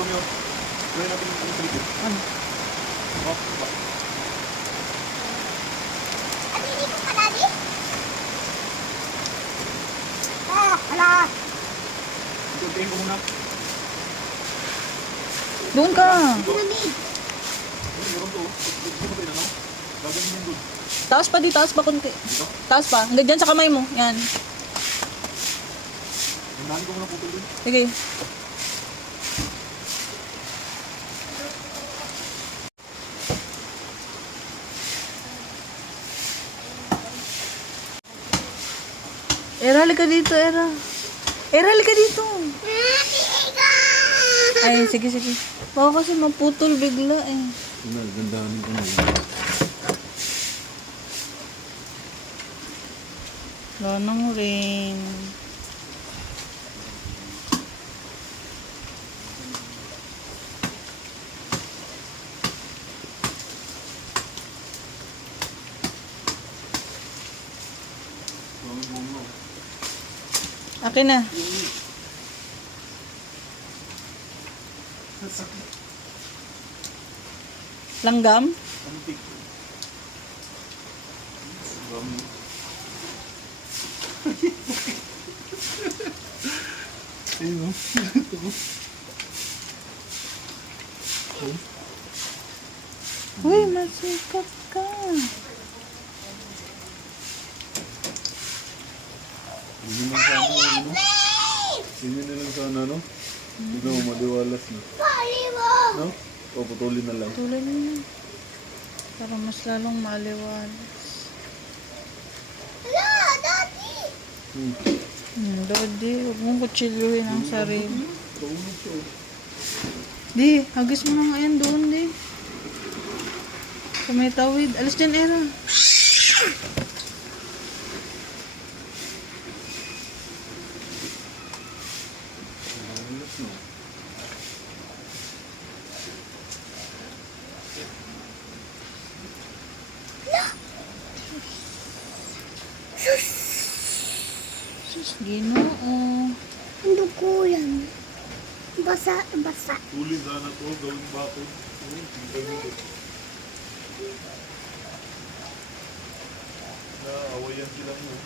Tumyo. Gawin natin yung sa likod. Ano? Oh, diba? At hindi ko ka, Daddy? Oh, hala! Itutuin ko muna. Doon ka. Lamig. Ano, meron to. Gusto mo tayo na, no? Gagawin yung good. Taas pa di, taas pa konti. Dito? Taas pa. Hanggang dyan sa kamay mo. Yan. Hindahan ko muna putol dun. Sige. Era, halika dito, Era. Era, halika dito. Ay, sige, sige. Baka kasi maputol bigla eh. Gandahan ko na. Wala nang rin. Akin na. Langgam? Antik. Dami. Ayun, no? Uy, masikat ka. Hindi man sana, ano? Hindi na lang sana, no? Hindi mo madiwalas na. No? O, putulin na lang. Tulad niya. Para mas lalong maliwalas. Hala, Daddy! Daddy, huwag mong kutsilyohin ang sarili. Paunod siya, oh. Di, hagis mo na nga yan doon, di. Sa may tawid. Alis dyan, Era. Ayos, no? Sus, Ginoo. Ano ko yan? Basa, basa. Tuli sana to, gawin bakod. Naawayan sila mo.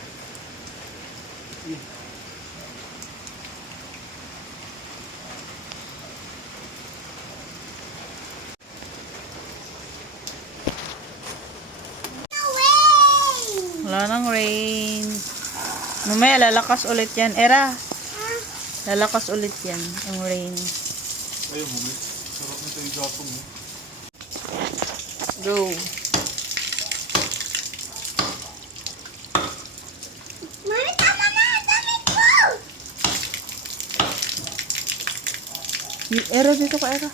No way! Wala nang rain. Mamaya, lalakas ulit yan. Era, lalakas ulit yan, yung rain. Ayaw mo, miss. Sarap na tayo gato mo. Go. Mami, tama na! Dami ko! Era, dito ka, Era.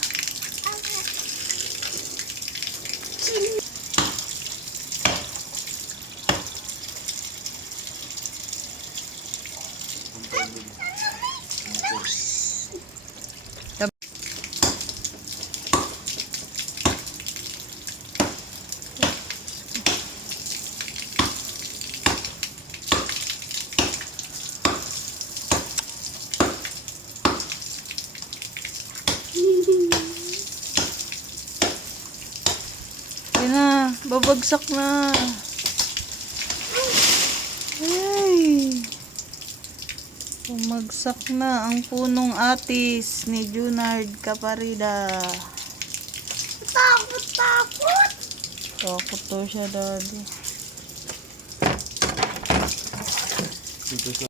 Yan na, babagsak na. Ay. Bumagsak na ang punong atis ni Junard Caparida. Takot, takot! Takot to siya, Daddy. Dito sa...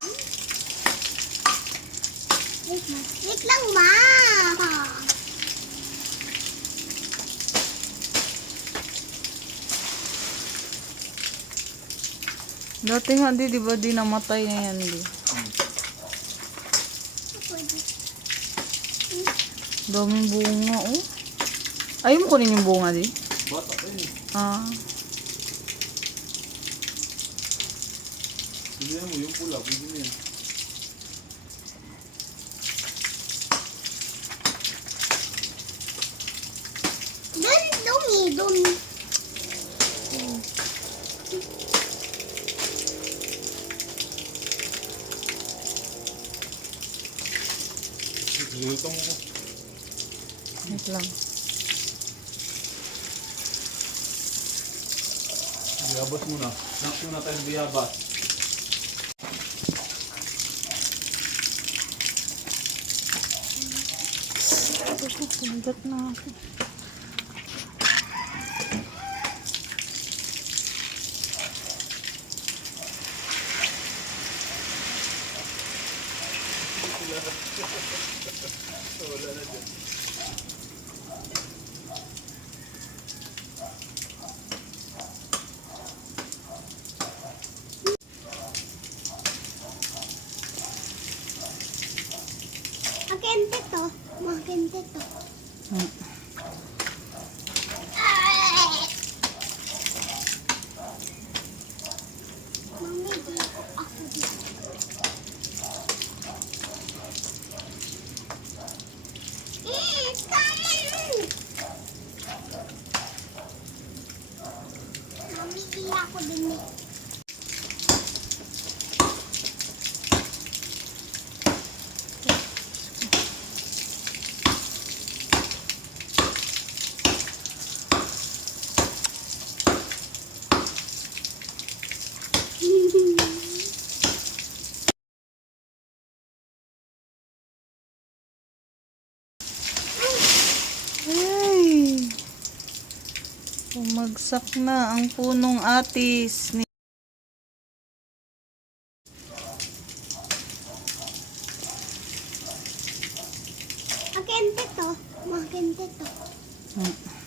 Wait lang, Ma! Dati nga, di ba, di namatay na yan, di. Daming bunga, oh. Ayaw mo kunin yung bunga, di? Bata pa yun. Ah. Pilihan mo yung pula, pwede na yan. Dumi, dumi. Lutong mo. Wait lang. Biyabas muna. Snacks muna tayong biyabas. Pindot na ako. Makente to. Makente to. Hmm. Mami, dito ako dito. Mami, di ako din eh. Ay! Bumagsak na ang punong atis ni Makente to. Makente to. Hmm.